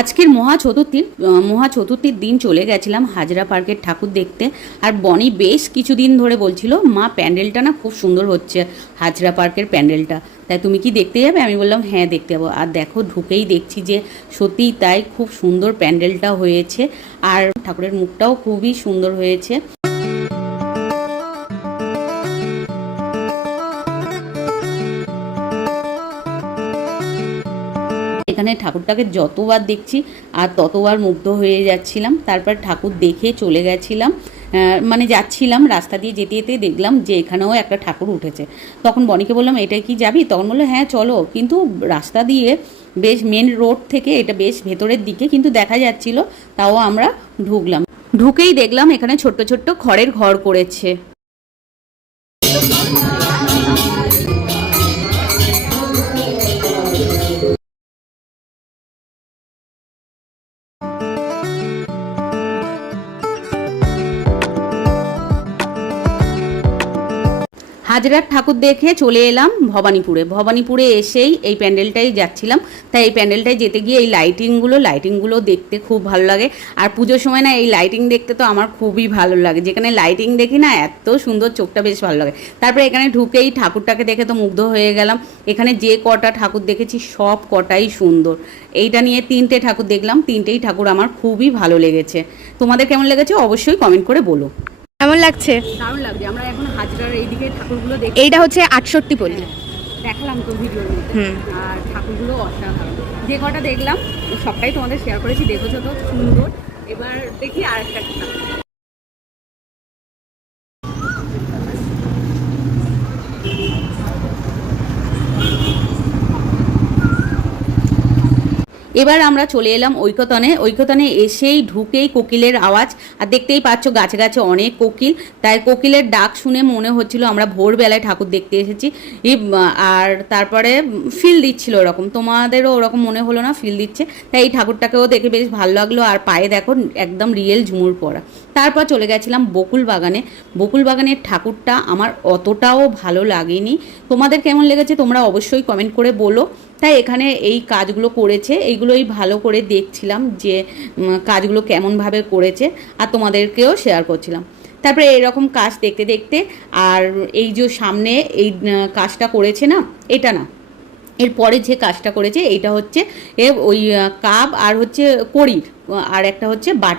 আজকের মহা চতুর্থীর দিন চলে গেছিলাম হাজরা পার্কের ঠাকুর দেখতে। আর বনি বেশ কিছুদিন ধরে বলছিল, মা প্যান্ডেলটা না খুব সুন্দর হচ্ছে, হাজরা পার্কের প্যান্ডেলটা, তাই তুমি কি দেখতে যাবে? আমি বললাম হ্যাঁ দেখতে যাবো। আর দেখো ঢুকেই দেখছি যে সত্যিই তাই, খুব সুন্দর প্যান্ডেলটা হয়েছে আর ঠাকুরের মুখটাও খুবই সুন্দর হয়েছে। এখানে ঠাকুরটাকে যতবার দেখছি আর ততবার মুগ্ধ হয়ে যাচ্ছিলাম। তারপর ঠাকুর দেখে চলে গেছিলাম, মানে যাচ্ছিলাম রাস্তা দিয়ে যেতে যেতে দেখলাম যে এখানেও একটা ঠাকুর উঠেছে। তখন বনিকে বললাম এটা কি যাবি? তখন বললো হ্যাঁ চলো, কিন্তু রাস্তা দিয়ে বেশ মেন রোড থেকে এটা বেশ ভেতরের দিকে, কিন্তু দেখা যাচ্ছিল, তাও আমরা ঢুকলাম। ঢুকেই দেখলাম এখানে ছোট্ট ছোট্ট খড়ের ঘর করেছে। হাজরার ঠাকুর দেখে চলে এলাম ভবানীপুরে এসেই এই প্যান্ডেলটাই যাচ্ছিলাম। তাই এই প্যান্ডেলটায় যেতে গিয়ে এই লাইটিংগুলো দেখতে খুব ভালো লাগে। আর পুজোর সময় না এই লাইটিং দেখতে তো আমার খুবই ভালো লাগে, যেখানে লাইটিং দেখি না এত সুন্দর, চোখটা বেশ ভালো লাগে। তারপরে এখানে ঢুকেই ঠাকুরটাকে দেখে তো মুগ্ধ হয়ে গেলাম। এখানে যে কটা ঠাকুর দেখেছি সব কটাই সুন্দর। এইটা নিয়ে 3টে ঠাকুর দেখলাম, 3টেই ঠাকুর আমার খুবই ভালো লেগেছে। তোমাদের কেমন লেগেছে অবশ্যই কমেন্ট করে বলো। কেমন লাগছে? দারুণ লাগছে। আমরা এখন হাজরার এইদিকে ঠাকুরগুলো দেখি। এইটা হচ্ছে 68 পল্লী, দেখালাম তো ভিডিওর মধ্যে। আর ঠাকুরগুলো অসাধারণ, যে কটা দেখলাম সবটাই তোমাদের শেয়ার করেছি, দেখেছো তো সুন্দর। এবার দেখি আর একটা ঠাকুর। এবার আমরা চলে এলাম ঐকতনে এসেই ঢুকেই কোকিলের আওয়াজ। আর দেখতেই পাচ্ছ গাছে গাছে অনেক কোকিল, তাই কোকিলের ডাক শুনে মনে হচ্ছিল আমরা ভোরবেলায় ঠাকুর দেখতে এসেছি। আর তারপরে ফিল দিচ্ছিল ওরকম, তোমাদেরও ওরকম মনে হলো না? ফিল দিচ্ছে, তাই এই ঠাকুরটাকেও দেখে বেশ ভালো লাগলো। আর পায়ে দেখো একদম রিয়েল ঝুমুর পরা। তারপর চলে গেছিলাম বকুল বাগানের ঠাকুরটা আমার অতটাও ভালো লাগেনি। তোমাদের কেমন লেগেছে তোমরা অবশ্যই কমেন্ট করে বলো। তাই এখানে এই কাজগুলো করেছে, এইগুলোই ভালো করে দেখছিলাম যে কাজগুলো কেমনভাবে করেছে, আর তোমাদেরকেও শেয়ার করছিলাম। তারপরে এরকম কাজ দেখতে দেখতে, আর এই যে সামনে এই কাজটা করেছে না, এটা না, এরপরে যে কাজটা করেছে এইটা হচ্ছে ওই কাপ আর হচ্ছে কড়ির, আর একটা হচ্ছে বাটি